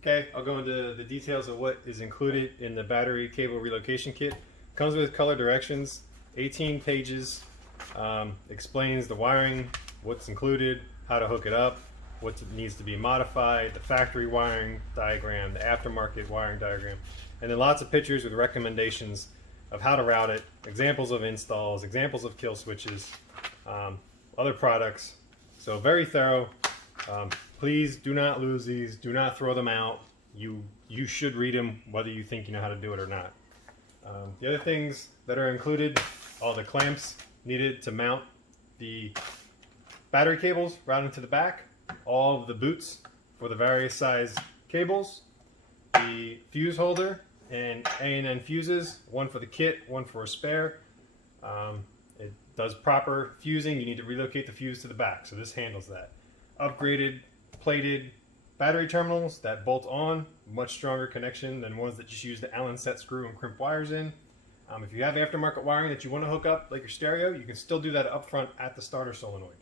Okay, I'll go into the details of what is included in the battery cable relocation kit. Comes with color directions, 18 pages, explains the wiring, what's included, how to hook it up, what needs to be modified, the factory wiring diagram, the aftermarket wiring diagram, and then lots of pictures with recommendations of how to route it, examples of installs, examples of kill switches, other products. So very thorough. Please do not lose these. Do not throw them out. You should read them whether you think you know how to do it or not. The other things that are included, all the clamps needed to mount the battery cables routing to the back, all of the boots for the various size cables, the fuse holder and A&N fuses, one for the kit, one for a spare. It does proper fusing. You need to relocate the fuse to the back, so this handles that. Upgraded plated battery terminals that bolt on, much stronger connection than ones that just use the Allen set screw and crimp wires in. If you have aftermarket wiring that you want to hook up like your stereo, you can still do that up front at the starter solenoid.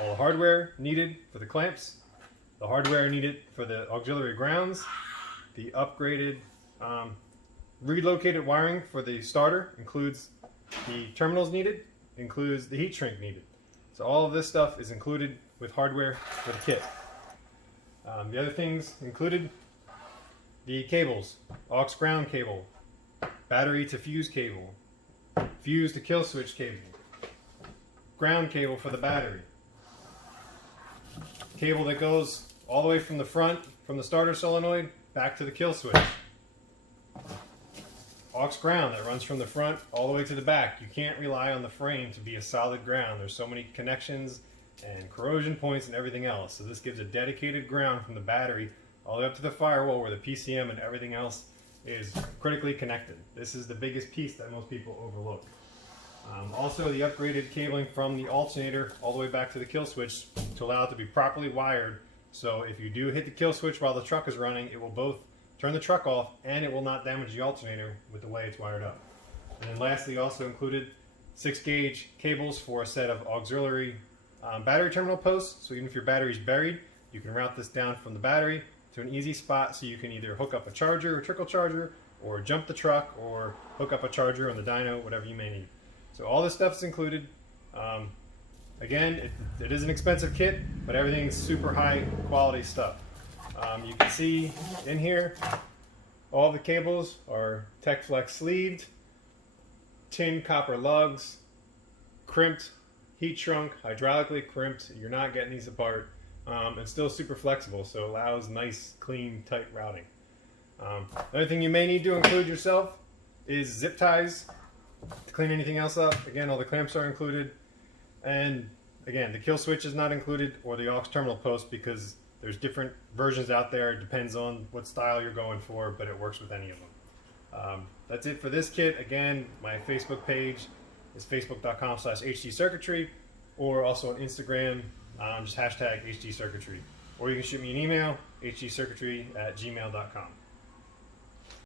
All the hardware needed for the clamps, the hardware needed for the auxiliary grounds, the upgraded relocated wiring for the starter includes the terminals needed, includes the heat shrink needed. So all of this stuff is included with hardware for the kit. The other things included: the cables, aux ground cable, battery to fuse cable, fuse to kill switch cable, ground cable for the battery, cable that goes all the way from the front, from the starter solenoid, back to the kill switch, aux ground that runs from the front all the way to the back. You can't rely on the frame to be a solid ground. There's so many connections and corrosion points and everything else. So this gives a dedicated ground from the battery all the way up to the firewall where the PCM and everything else is critically connected. This is the biggest piece that most people overlook. Also the upgraded cabling from the alternator all the way back to the kill switch to allow it to be properly wired. So if you do hit the kill switch while the truck is running, it will both turn the truck off and it will not damage the alternator with the way it's wired up. And then lastly, also included 6-gauge cables for a set of auxiliary battery terminal posts. So even if your battery's buried, you can route this down from the battery to an easy spot so you can either hook up a charger, a trickle charger, or jump the truck, or hook up a charger on the dyno, whatever you may need. So all this stuff is included. Again, it is an expensive kit, but everything's super high quality stuff. You can see in here, all the cables are TechFlex sleeved, tin copper lugs, crimped, heat shrunk, hydraulically crimped. You're not getting these apart. And still super flexible, so it allows nice, clean, tight routing. The other thing you may need to include yourself is zip ties to clean anything else up. Again, all the clamps are included. And again, the kill switch is not included, or the aux terminal post, because there's different versions out there. It depends on what style you're going for, but it works with any of them. That's it for this kit. Again, my Facebook page is facebook.com/HDCircuitry, or also on Instagram, just hashtag HDCircuitry. Or you can shoot me an email, hdcircuitry@gmail.com.